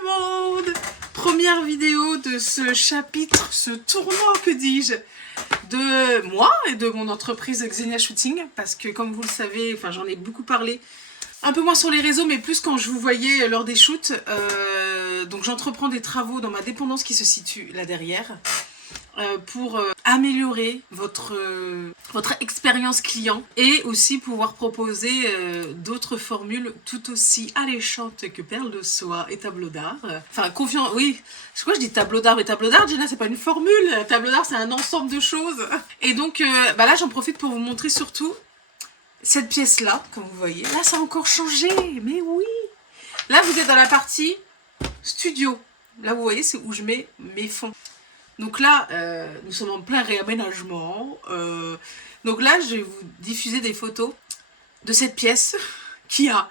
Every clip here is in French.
le monde! Première vidéo de ce chapitre, ce tournant, que dis-je, de moi et de mon entreprise Xenia Shooting, parce que comme vous le savez, enfin j'en ai beaucoup parlé, un peu moins sur les réseaux, mais plus quand je vous voyais lors des shoots. Donc j'entreprends des travaux dans ma dépendance qui se situe là derrière, pour améliorer votre expérience client et aussi pouvoir proposer d'autres formules tout aussi alléchantes que perles de soie et tableau d'art. Enfin, confiant, oui. C'est quoi, je dis tableau d'art, mais tableau d'art, Gina, c'est pas une formule. Tableau d'art, c'est un ensemble de choses. Et donc, là, j'en profite pour vous montrer surtout cette pièce-là, comme vous voyez. Là, ça a encore changé, mais oui. Là, vous êtes dans la partie studio. Là, vous voyez, c'est où je mets mes fonds. Donc là, nous sommes en plein réaménagement. Donc là, je vais vous diffuser des photos de cette pièce qui a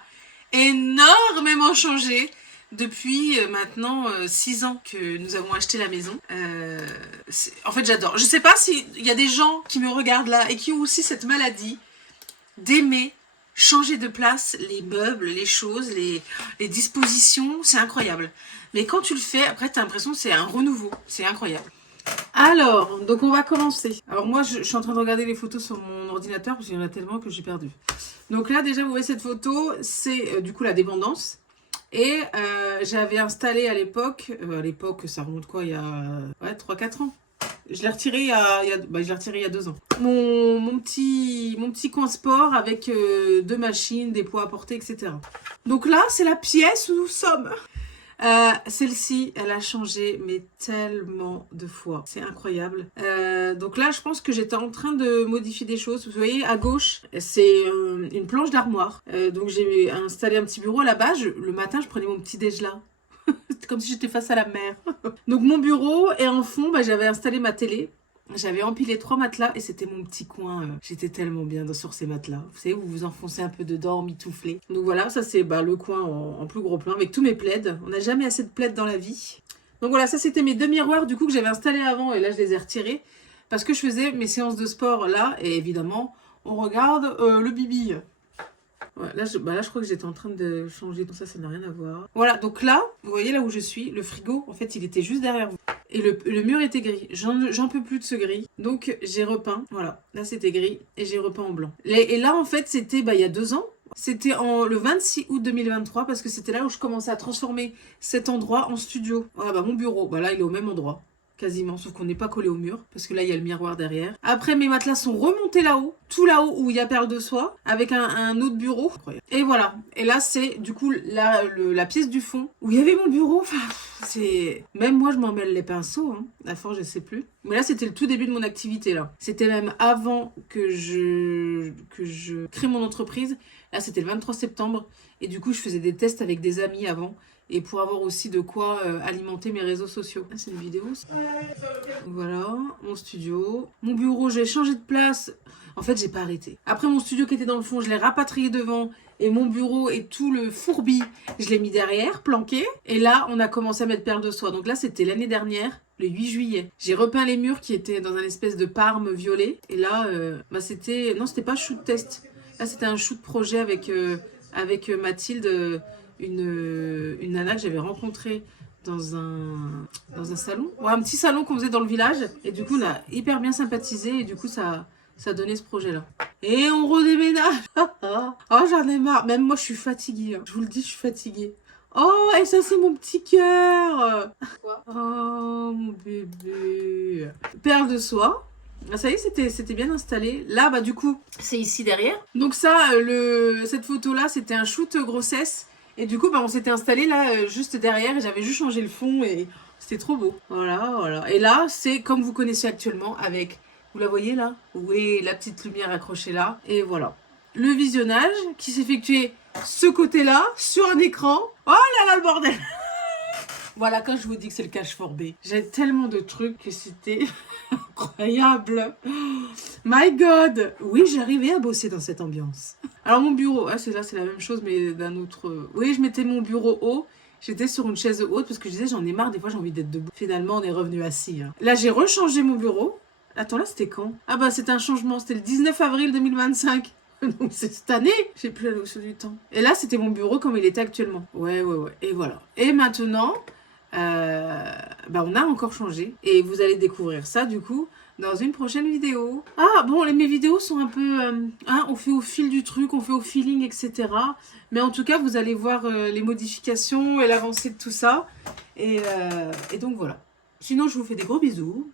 énormément changé depuis maintenant 6 ans que nous avons acheté la maison. En fait, j'adore. Je sais pas s'il y a des gens qui me regardent là et qui ont aussi cette maladie d'aimer changer de place les meubles, les choses, les dispositions. C'est incroyable. Mais quand tu le fais, après, tu as l'impression que c'est un renouveau. C'est incroyable. Alors, donc on va commencer. Alors moi, je suis en train de regarder les photos sur mon ordinateur parce qu'il y en a tellement que j'ai perdu. Donc là, déjà, vous voyez cette photo, c'est du coup la dépendance. Et j'avais installé à l'époque, ça remonte quoi, il y a 3-4 ans. Je l'ai retiré il y a 2 ans. Mon petit coin sport avec 2 machines, des poids à porter, etc. Donc là, c'est la pièce où nous sommes. Celle-ci, elle a changé, mais tellement de fois. C'est incroyable. Donc là, je pense que j'étais en train de modifier des choses. Vous voyez, à gauche, c'est une planche d'armoire. Donc j'ai installé un petit bureau là-bas. Le matin, je prenais mon petit déj là. C'est comme si j'étais face à la mer. Donc mon bureau, et en fond, j'avais installé ma télé. J'avais empilé 3 matelas et c'était mon petit coin. J'étais tellement bien sur ces matelas. Vous savez, vous vous enfoncez un peu dedans, mitouflé. Donc voilà, ça c'est le coin en plus gros plan avec tous mes plaids. On n'a jamais assez de plaids dans la vie. Donc voilà, ça c'était mes 2 miroirs du coup que j'avais installés avant et là je les ai retirés. Parce que je faisais mes séances de sport là et évidemment, on regarde le bibi. Ouais, là, je crois que j'étais en train de changer tout ça, ça n'a rien à voir. Voilà, donc là, vous voyez là où je suis, le frigo, en fait, il était juste derrière vous. Et le mur était gris. J'en peux plus de ce gris. Donc, j'ai repeint. Voilà, là, c'était gris et j'ai repeint en blanc. Et là, en fait, c'était il y a 2 ans. C'était le 26 août 2023 parce que c'était là où je commençais à transformer cet endroit en studio. Voilà, mon bureau, là, il est au même endroit. Quasiment, sauf qu'on n'est pas collé au mur, parce que là, il y a le miroir derrière. Après, mes matelas sont remontés là-haut, tout là-haut où il y a perle de soie, avec un autre bureau. Et voilà. Et là, c'est du coup la pièce du fond, où il y avait mon bureau. Enfin, c'est... Même moi, je m'en mêle les pinceaux, hein. À force, je sais plus. Mais là, c'était le tout début de mon activité, là. C'était même avant que je crée mon entreprise. Là, c'était le 23 septembre. Et du coup, je faisais des tests avec des amis avant. Et pour avoir aussi de quoi alimenter mes réseaux sociaux. Ah, c'est une vidéo, ça. Voilà, mon studio. Mon bureau, j'ai changé de place. En fait, j'ai pas arrêté. Après, mon studio qui était dans le fond, je l'ai rapatrié devant. Et mon bureau et tout le fourbi, je l'ai mis derrière, planqué. Et là, on a commencé à mettre perles de soie. Donc là, c'était l'année dernière, le 8 juillet. J'ai repeint les murs qui étaient dans un espèce de parme violet. Et là, c'était... Non, c'était pas shoot test. Là, c'était un shoot projet avec Mathilde... Une nana que j'avais rencontrée dans un salon. Ouais, un petit salon qu'on faisait dans le village. Et du coup, on a hyper bien sympathisé. Et du coup, ça donnait ce projet-là. Et on redéménage. Oh, j'en ai marre. Même moi, je suis fatiguée. Je vous le dis, je suis fatiguée. Oh, et ça, c'est mon petit cœur. Oh, mon bébé. Perle de soie. Ça y est, c'était bien installé. Là, du coup, c'est ici derrière. Donc ça, cette photo-là, c'était un shoot grossesse. Et du coup, on s'était installé là, juste derrière, et j'avais juste changé le fond, et c'était trop beau. Voilà. Et là, c'est comme vous connaissez actuellement, avec, vous la voyez là? Oui, la petite lumière accrochée là, et voilà. Le visionnage qui s'effectuait ce côté-là, sur un écran. Oh là là, le bordel! Voilà, quand je vous dis que c'est le cache forbé. J'ai tellement de trucs que c'était incroyable. My God! Oui, j'arrivais à bosser dans cette ambiance. Alors mon bureau, c'est la même chose, mais d'un autre... Oui, je mettais mon bureau haut. J'étais sur une chaise haute parce que je disais, j'en ai marre, des fois j'ai envie d'être debout. Finalement, on est revenu assis. Hein. Là, j'ai rechangé mon bureau. Attends, là, c'était quand? Ah c'était un changement. C'était le 19 avril 2025. Donc c'est cette année, j'ai plus la notion du temps. Et là, c'était mon bureau comme il était actuellement. Ouais. Et voilà. Et maintenant, on a encore changé. Et vous allez découvrir ça, du coup, dans une prochaine vidéo. Ah, bon, mes vidéos sont un peu... on fait au fil du truc, on fait au feeling, etc. Mais en tout cas, vous allez voir les modifications et l'avancée de tout ça. Et donc, voilà. Sinon, je vous fais des gros bisous.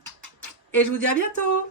Et je vous dis à bientôt.